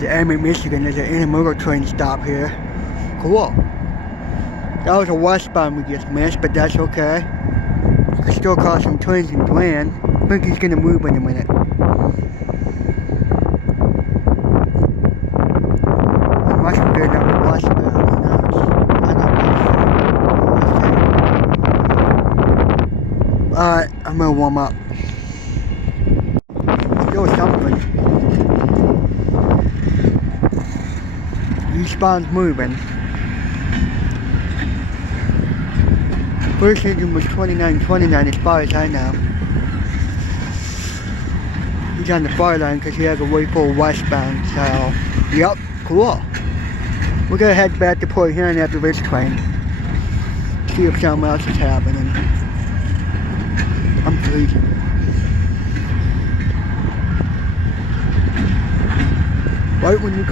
is Emmett, Michigan. There's an intermodal train stop here. Cool. That was a westbound we just missed, but that's okay. We can still cause some trains in Glen. I think he's gonna move in a minute. Unless we get another westbound, who knows? I don't think so. Alright, I'm gonna warm up. Still something. Eastbound's moving. First engine was 2929 as far as I know. He's on the far line because he has a way full westbound, so yep, cool. We're gonna head back to Port Huron after this train. See if something else is happening. I'm freezing. Right when we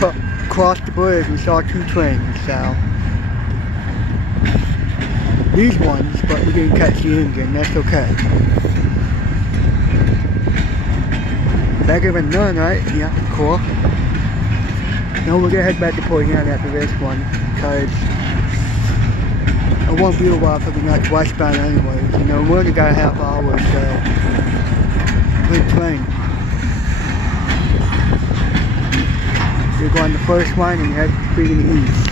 crossed the bridge, we saw two trains, so. These ones, but we didn't catch the engine, that's okay. Better than none, right? Yeah, cool. Now we're gonna head back to Port Huron after this one, because it won't be a while for the next westbound anyways. You know, we only got a half hour, so. Good train. You're going the first one and you head speeding east.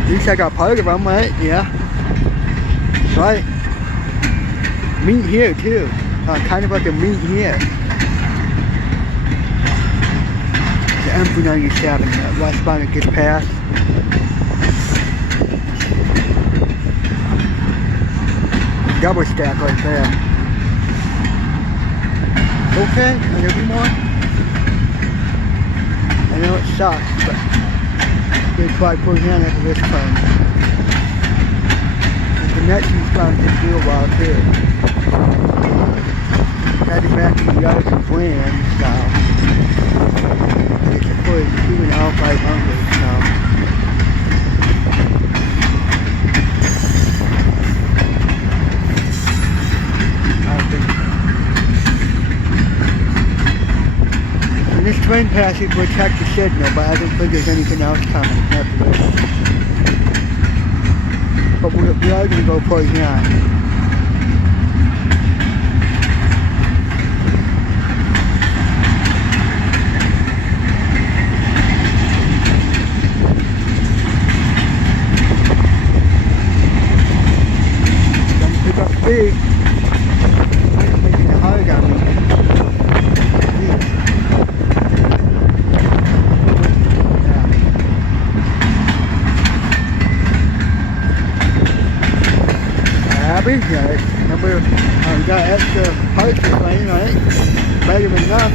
At least I got part of them, right? Yeah. Right. Meet here too. Kind of like a meet here. The M397, that westbound that gets past. Double stack right there. Okay, and there'll be more. I know it sucks, but I'm gonna try pulling in after this train. And the next eastbound can do a while too. Heading back to the yard from Glen, so it's a fully 2.500, so. This train passage will check the signal, but I don't think there's anything else coming after this. But we are going to go Port Huron. Gonna pick up speed. It's making it hard on me. Yeah, number, we got extra parts to plane, right? Better than enough.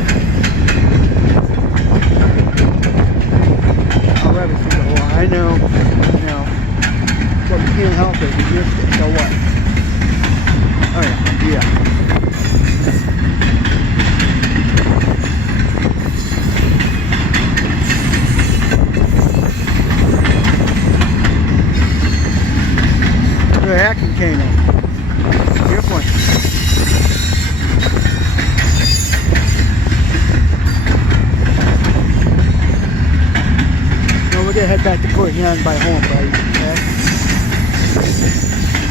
I'll rather see the whole, I know, but we can't help it, we missed it, so what? Oh yeah. The heck came in. Good one. No, we're gonna head back to Port Huron by home, buddy. Okay?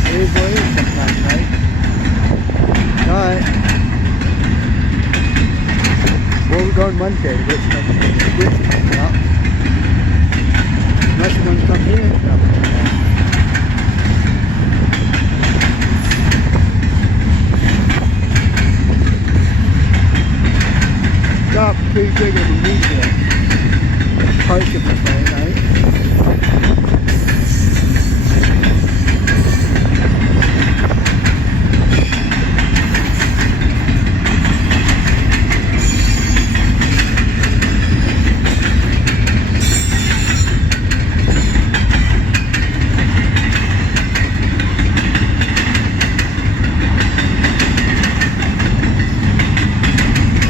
It is what it is sometimes, right? Alright. Where are we going Monday? Which no. Unless you want to come here. No. Stop pretty big of a meet here. Parts of the train, right?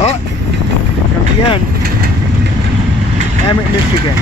Oh! Again, Emmett, Michigan.